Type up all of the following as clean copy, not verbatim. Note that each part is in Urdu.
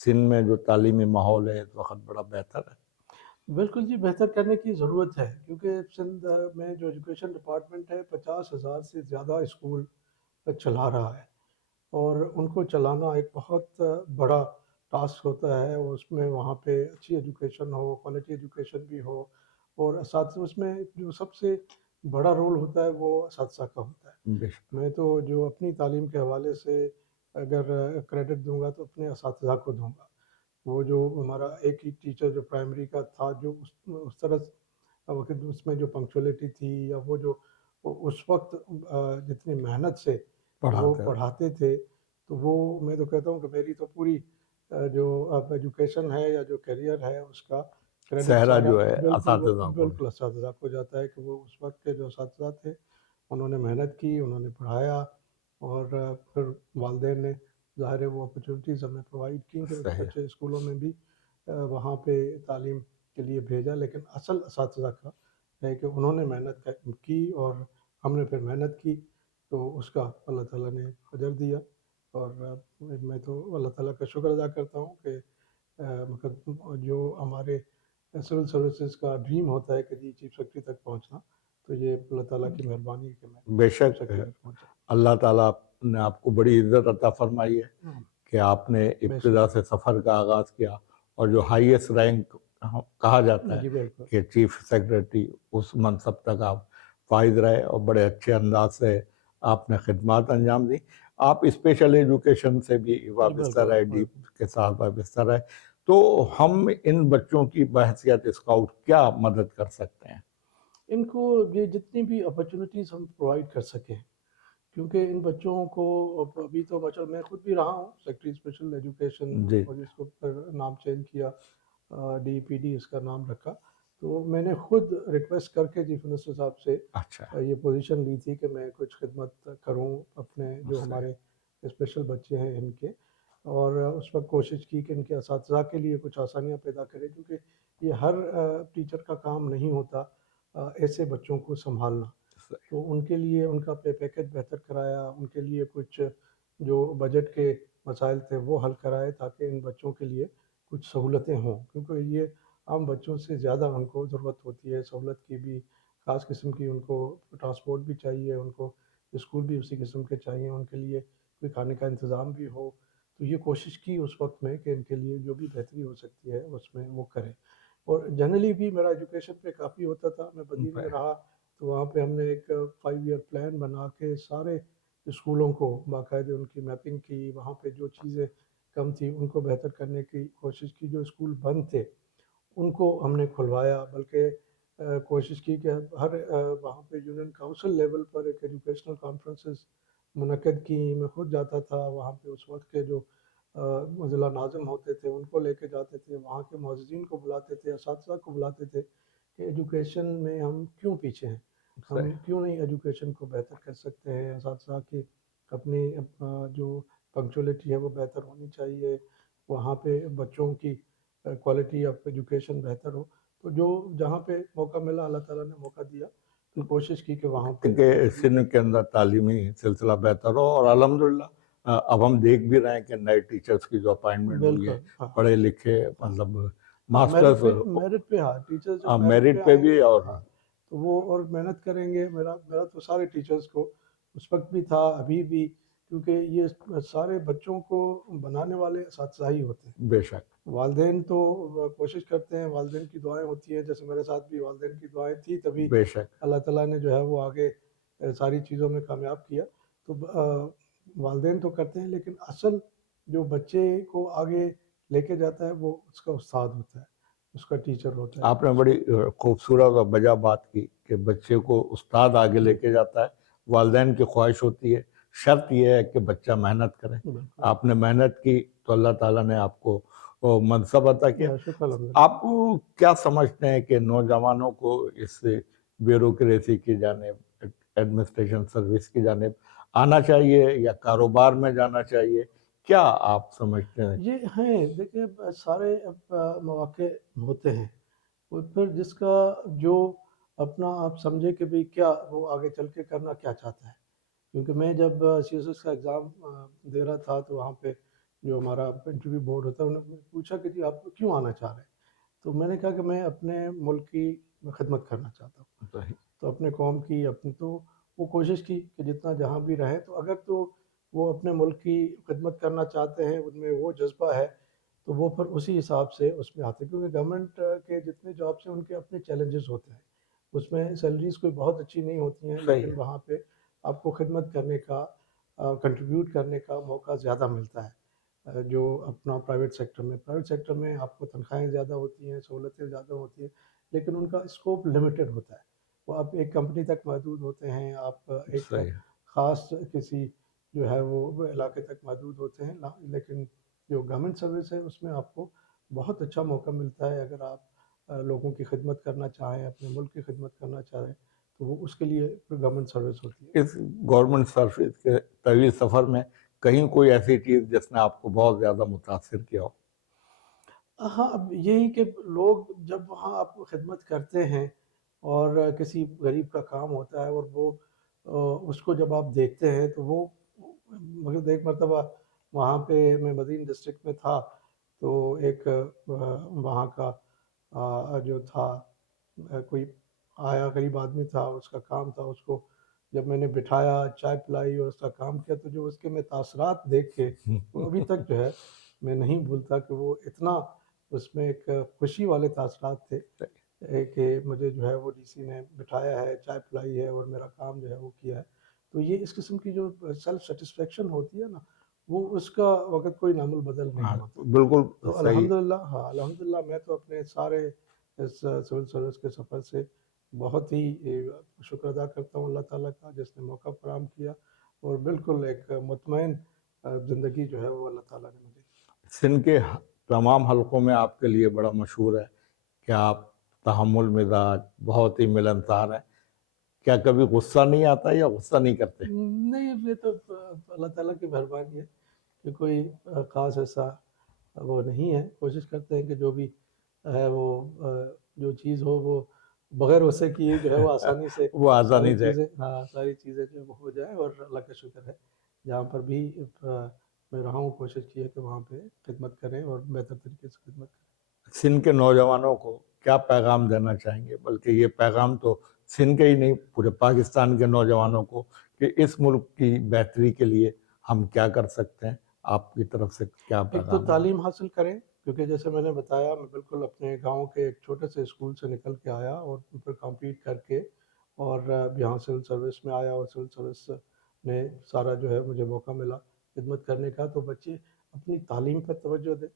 سندھ میں جو تعلیمی ماحول ہے اس وقت بڑا بہتر ہے؟ بالکل جی، بہتر کرنے کی ضرورت ہے، کیونکہ سندھ میں جو ایجوکیشن ڈپارٹمنٹ ہے 50,000 سے زیادہ اسکول چلا رہا ہے، اور ان کو چلانا ایک بہت بڑا ٹاسک ہوتا ہے۔ اس میں وہاں پہ اچھی ایجوکیشن ہو، کوالٹی ایجوکیشن بھی ہو، اور اساتذہ اس میں جو سب سے بڑا رول ہوتا ہے وہ اساتذہ کا ہوتا ہے۔ بے شک، میں تو جو اپنی تعلیم کے حوالے سے اگر کریڈٹ دوں گا تو اپنے اساتذہ کو دوں گا۔ وہ جو ہمارا ایک ہی ٹیچر جو پرائمری کا تھا، جو اس طرح وقت اس میں جو پنکچولیٹی تھی، یا وہ جو اس وقت جتنی محنت سے وہ پڑھاتے پڑھاتے تھے، تو وہ میں تو کہتا ہوں کہ میری تو پوری جو اب ایجوکیشن ہے یا جو کیریئر ہے اس کا کریڈٹ صحرا سارا جو ہے بالکل اساتذہ کو بالکل اساتذہ کو جاتا ہے، کہ وہ اس وقت کے جو اساتذہ تھے انہوں نے محنت کی، انہوں نے پڑھایا، اور پھر والدین نے ظاہر ہے وہ اپرچونیٹیز ہمیں پرووائڈ کی کہ صحیح اچھے اسکولوں میں بھی وہاں پہ تعلیم کے لیے بھیجا، لیکن اصل اساتذہ کا ہے کہ انہوں نے محنت کی، اور ہم نے پھر محنت کی، تو اس کا اللہ تعالیٰ نے اجر دیا۔ اور میں تو اللہ تعالیٰ کا شکر ادا کرتا ہوں کہ جو ہمارے سول سروسز کا ڈریم ہوتا ہے کہ جی چیف سیکرٹری تک پہنچنا، تو یہ اللہ تعالیٰ کی مہربانی ہے کہ میں بے چیف شک سیکرٹری تک پہنچا۔ اللہ تعالیٰ نے آپ کو بڑی عزت عطا فرمائی ہے کہ آپ نے بے ابتدا سے سفر کا آغاز کیا، اور جو ہائیسٹ رینک کہا جاتا ہے جی بالکل کہ چیف سیکرٹری، اس منصب تک آپ فائز رہے، اور بڑے اچھے انداز سے آپ نے خدمات انجام دی۔ آپ اسپیشل ایجوکیشن سے بھی جی وابستہ بالکل رہے، ڈی کے ساتھ وابستہ رہے، تو ہم ان بچوں کی بحیثیت اسکاؤٹ کیا مدد کر سکتے ہیں؟ ان کو یہ جتنی بھی اپرچونیٹیز ہم پرووائڈ کر سکیں، کیونکہ ان بچوں کو ابھی تو بچہ، میں خود بھی رہا ہوں سیکرٹری اسپیشل ایجوکیشن، جی، اور جس کو پھر نام چینج کیا، ڈی پی ڈی اس کا نام رکھا، تو میں نے خود ریکویسٹ کر کے چیف منسٹر صاحب سے اچھا، یہ پوزیشن لی تھی کہ میں کچھ خدمت کروں اپنے جو صحیح، ہمارے اسپیشل بچے ہیں ان کے، اور اس وقت کوشش کی کہ ان کے اساتذہ کے لیے کچھ آسانیاں پیدا کرے، کیونکہ یہ ہر ٹیچر کا کام نہیں ہوتا ایسے بچوں کو سنبھالنا۔ صحیح، تو ان کے لیے ان کا پے پیکج بہتر کرایا، ان کے لیے کچھ جو بجٹ کے مسائل تھے وہ حل کرائے، تاکہ ان بچوں کے لیے کچھ سہولتیں ہوں، کیونکہ یہ عام بچوں سے زیادہ ان کو ضرورت ہوتی ہے سہولت کی بھی، خاص قسم کی، ان کو ٹرانسپورٹ بھی چاہیے، ان کو اسکول بھی اسی قسم کے چاہیے، ان کے لیے کوئی کھانے کا انتظام بھی ہو۔ تو یہ کوشش کی اس وقت میں کہ ان کے لیے جو بھی بہتری ہو سکتی ہے اس میں وہ کریں۔ اور جنرلی بھی میرا ایجوکیشن پہ کافی ہوتا تھا، میں بدیر میں رہا، تو وہاں پہ ہم نے ایک 5 ایئر پلان بنا کے سارے اسکولوں کو باقاعدہ ان کی میپنگ کی، وہاں پہ جو چیزیں کم تھی ان کو بہتر کرنے کی کوشش کی، جو اسکول بند تھے ان کو ہم نے کھلوایا، بلکہ کوشش کی کہ ہر وہاں پہ یونین کونسل لیول پر ایک ایجوکیشنل کانفرنسز منعقد کی۔ میں خود جاتا تھا وہاں پہ، اس وقت کے جو ضلع ناظم ہوتے تھے ان کو لے کے جاتے تھے، وہاں کے معززین کو بلاتے تھے، اساتذہ کو بلاتے تھے کہ ایجوکیشن میں ہم کیوں پیچھے ہیں، ہم صحیح، کیوں نہیں ایجوکیشن کو بہتر کر سکتے ہیں، اساتذہ کی اپنی جو پنکچولیٹی ہے وہ بہتر ہونی چاہیے، وہاں پہ بچوں کی کوالٹی آف ایجوکیشن بہتر ہو۔ تو جو جہاں پہ موقع ملا اللہ تعالیٰ نے موقع دیا، تو کوشش کی کہ وہاں پہ کہ بہتری۔ سندھ کے اندر تعلیمی سلسلہ بہتر ہو، اور الحمدللہ اب ہم دیکھ بھی رہے ہیں کہ نئے ٹیچرز کی جو اپائنٹمنٹ ہوئی ہے، بالکل ہاں، پڑھے لکھے، مطلب ہاں ماسٹرز، میرٹ پہ، ہاں ٹیچرز جب میرٹ پہ میرٹ پہ آئیں بھی، گے، اور ہاں تو وہ اور محنت کریں گے۔ میرا تو سارے ٹیچرز کو اس وقت بھی تھا، ابھی بھی، کیونکہ یہ سارے بچوں کو بنانے والے اساتذہ ہی ہوتے ہیں۔ بے شک، والدین تو کوشش کرتے ہیں، والدین کی دعائیں ہوتی ہیں، جیسے میرے ساتھ بھی والدین کی دعائیں تھی، تبھی بے شک، اللہ تعالیٰ نے جو ہے وہ آگے ساری چیزوں میں کامیاب کیا۔ تو والدین تو کرتے ہیں، لیکن اصل جو بچے کو آگے لے کے جاتا ہے وہ اس کا استاد ہوتا ہے، اس کا ٹیچر ہوتا ہے۔ آپ نے بڑی خوبصورت اور بجا بات کی کہ بچے کو استاد آگے لے کے جاتا ہے، والدین کی خواہش ہوتی ہے، شرط یہ ہے کہ بچہ محنت کرے۔ بالکل، آپ نے محنت کی تو اللہ تعالیٰ نے آپ کو وہ منصب عطا کیا۔ شکر الحمدللہ۔ آپ کیا سمجھتے ہیں کہ نوجوانوں کو اس بیوروکریسی کی جانب، ایڈمنسٹریشن سروس کی جانب آنا چاہیے، یا کاروبار میں جانا چاہیے؟ کیا آپ سمجھتے ہیں؟ یہ ہیں، دیکھیں سارے مواقع ہوتے ہیں، اور پھر جس کا جو اپنا آپ سمجھے کہ بھئی کیا وہ آگے چل کے کرنا کیا چاہتا ہے، کیونکہ میں جب سی ایس ایس کا ایگزام دے رہا تھا تو وہاں پہ جو ہمارا انٹرویو بورڈ ہوتا ہے انہوں نے پوچھا کہ جی آپ کیوں آنا چاہ رہے ہیں؟ تو میں نے کہا کہ میں اپنے ملک کی خدمت کرنا چاہتا ہوں، صحیح تو اپنے قوم کی اپنی تو وہ کوشش کی کہ جتنا جہاں بھی رہیں تو اگر تو وہ اپنے ملک کی خدمت کرنا چاہتے ہیں، ان میں وہ جذبہ ہے تو وہ پھر اسی حساب سے اس میں آتے ہیں، کیونکہ گورنمنٹ کے جتنے جابس ہیں ان کے اپنے چیلنجز ہوتے ہیں، اس میں سیلریز کوئی بہت اچھی نہیں ہوتی ہیں صحیح لیکن وہاں پہ آپ کو خدمت کرنے کا کنٹریبیوٹ کرنے کا موقع زیادہ ملتا ہے جو اپنا پرائیویٹ سیکٹر میں آپ کو تنخواہیں زیادہ ہوتی ہیں، سہولتیں زیادہ ہوتی ہیں، لیکن ان کا اسکوپ لمیٹڈ ہوتا ہے، وہ آپ ایک کمپنی تک محدود ہوتے ہیں، آپ ایک صحیح خاص کسی جو ہے وہ علاقے تک محدود ہوتے ہیں، لیکن جو گورنمنٹ سروس ہے اس میں آپ کو بہت اچھا موقع ملتا ہے اگر آپ لوگوں کی خدمت کرنا چاہیں، اپنے ملک کی خدمت کرنا چاہیں تو وہ اس کے لیے گورنمنٹ سروس ہوتی ہے۔ اس گورنمنٹ سروس کے طویل سفر میں کہیں کوئی ایسی چیز جس نے آپ کو بہت زیادہ متاثر کیا ہو؟ ہاں اب یہی کہ لوگ جب وہاں آپ خدمت کرتے ہیں اور کسی غریب کا کام ہوتا ہے اور وہ اس کو جب آپ دیکھتے ہیں تو وہ مگر ایک مرتبہ وہاں پہ میں مدین ڈسٹرکٹ میں تھا تو ایک وہاں کا جو تھا کوئی آیا غریب آدمی تھا، اس کا کام تھا، اس کو جب میں نے بٹھایا چائے پلائی اور اس کا کام کیا تو جو اس کے میں تاثرات دیکھ کے وہ ابھی تک جو ہے میں نہیں بھولتا کہ وہ اتنا اس میں ایک خوشی والے تاثرات تھے کہ مجھے جو ہے وہ ڈی سی نے بٹھایا ہے، چائے پلائی ہے اور میرا کام جو ہے وہ کیا ہے، تو یہ اس قسم کی جو سیلف سیٹسفیکشن ہوتی ہے نا وہ اس کا وقت کوئی نام البدل نہیں ہاں ہوتا۔ بالکل تو صحیح۔ الحمدللہ میں تو اپنے سارے اس سول سروس کے سفر سے بہت ہی شکر ادا کرتا ہوں اللہ تعالیٰ کا جس نے موقع فراہم کیا اور بالکل ایک مطمئن زندگی جو ہے وہ اللہ تعالیٰ نے مجھے دی۔ سندھ کے تمام حلقوں میں آپ کے لیے بڑا مشہور ہے کہ آپ تحمل مزاج بہت ہی ملنسار ہیں، کیا کبھی غصہ نہیں آتا یا غصہ نہیں کرتے؟ نہیں یہ تو اللہ تعالیٰ کی مہربانی ہے کہ کوئی خاص ایسا وہ نہیں ہے، کوشش کرتے ہیں کہ جو بھی ہے وہ جو چیز ہو وہ بغیر غصے کیے جو ہے وہ آسانی سے وہ آسانی سے ساری چیزیں جو ہے وہ ہو جائیں اور اللہ کا شکر ہے جہاں پر بھی میں رہا ہوں کوشش کی ہے کہ وہاں پہ خدمت کریں اور بہتر طریقے سے خدمت کریں۔ سندھ کے نوجوانوں کو کیا پیغام دینا چاہیں گے؟ بلکہ یہ پیغام تو سندھ کے ہی نہیں پورے پاکستان کے نوجوانوں کو کہ اس ملک کی بہتری کے لیے ہم کیا کر سکتے ہیں، آپ کی طرف سے کیا ایک تو پیغام ہے؟ تعلیم حاصل کریں کیونکہ جیسے میں نے بتایا میں بالکل اپنے گاؤں کے ایک چھوٹے سے اسکول سے نکل کے آیا اور پھر کمپلیٹ کر کے اور یہاں سول سروس میں آیا اور سول سروس نے سارا جو ہے مجھے موقع ملا خدمت کرنے کا، تو بچے اپنی تعلیم پر توجہ دیں،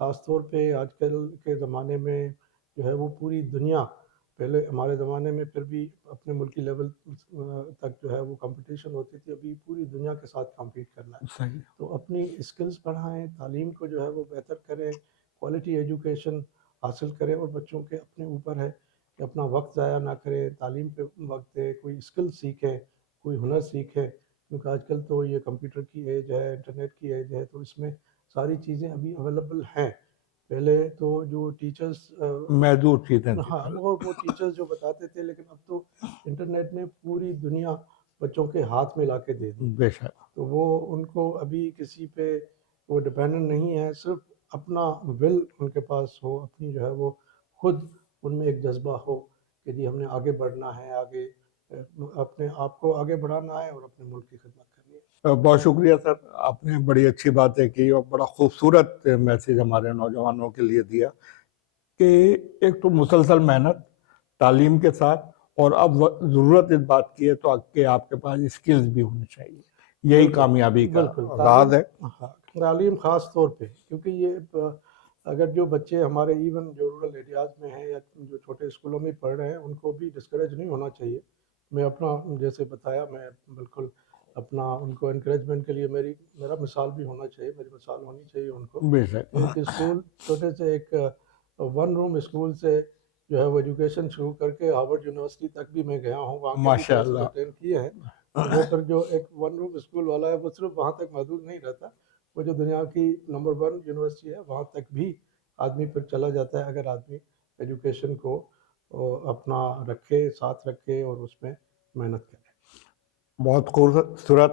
خاص طور پہ آج کل کے زمانے میں جو ہے وہ پوری دنیا، پہلے ہمارے زمانے میں پھر بھی اپنے ملکی لیول تک جو ہے وہ کمپٹیشن ہوتی تھی، ابھی پوری دنیا کے ساتھ کمپیٹ کرنا ہے، صحیح تو اپنی اسکلز بڑھائیں، تعلیم کو جو ہے وہ بہتر کریں، کوالٹی ایجوکیشن حاصل کریں اور بچوں کے اپنے اوپر ہے کہ اپنا وقت ضائع نہ کریں، تعلیم پہ وقت دیں، کوئی اسکل سیکھیں، کوئی ہنر سیکھیں، کیونکہ آج کل تو یہ کمپیوٹر کی ایج ہے، انٹرنیٹ کی ایج ہے، تو اس میں ساری چیزیں ابھی اویلیبل ہیں، پہلے تو جو ٹیچرز محدود چیزیں تھیں ہاں پہلے۔ اور وہ ٹیچرز جو بتاتے تھے لیکن اب تو انٹرنیٹ نے پوری دنیا بچوں کے ہاتھ میں لا کے دے دی، بے شک تو وہ ان کو ابھی کسی پہ وہ ڈپینڈنٹ نہیں ہے، صرف اپنا ول ان کے پاس ہو، اپنی جو ہے وہ خود ان میں ایک جذبہ ہو کہ جی ہم نے آگے بڑھنا ہے، آگے اپنے آپ کو آگے بڑھانا ہے اور اپنے ملک کی خدمت کرنی ہے۔ بہت شکریہ سر، آپ نے بڑی اچھی باتیں کی اور بڑا خوبصورت میسیج ہمارے نوجوانوں کے لیے دیا کہ ایک تو مسلسل محنت تعلیم کے ساتھ، اور اب ضرورت اس بات کی ہے تو کہ آپ کے پاس اسکلز بھی ہونی چاہیے، یہی بالکل کامیابی کا بالکل راز ہے۔ ہاں تعلیم خاص طور پہ کیونکہ یہ اگر جو بچے ہمارے ایون جو رورل ایریاز میں ہیں یا جو چھوٹے اسکولوں میں پڑھ رہے ہیں ان کو بھی ڈسکریج نہیں ہونا چاہیے، میں اپنا جیسے بتایا میں بالکل اپنا ان کو انکریجمنٹ کے لیے میرا مثال بھی ہونا چاہیے، میری مثال ہونی چاہیے ان کو، بے شک ایک اسکول چھوٹے سے ایک ون روم اسکول سے جو ہے وہ ایجوکیشن شروع کر کے ہارورڈ یونیورسٹی تک بھی میں گیا ہوں، وہاں کے بھی ماشاء کورسز اللہ۔ اٹینڈ کیے ہیں، وہ پھر جو ایک ون روم اسکول والا ہے وہ صرف وہاں تک محدود نہیں رہتا، وہ جو دنیا کی نمبر 1 یونیورسٹی ہے وہاں تک بھی آدمی پھر چلا جاتا ہے اگر آدمی ایجوکیشن کو اپنا رکھے، ساتھ رکھے اور اس میں محنت کرے۔ بہت خوبصورت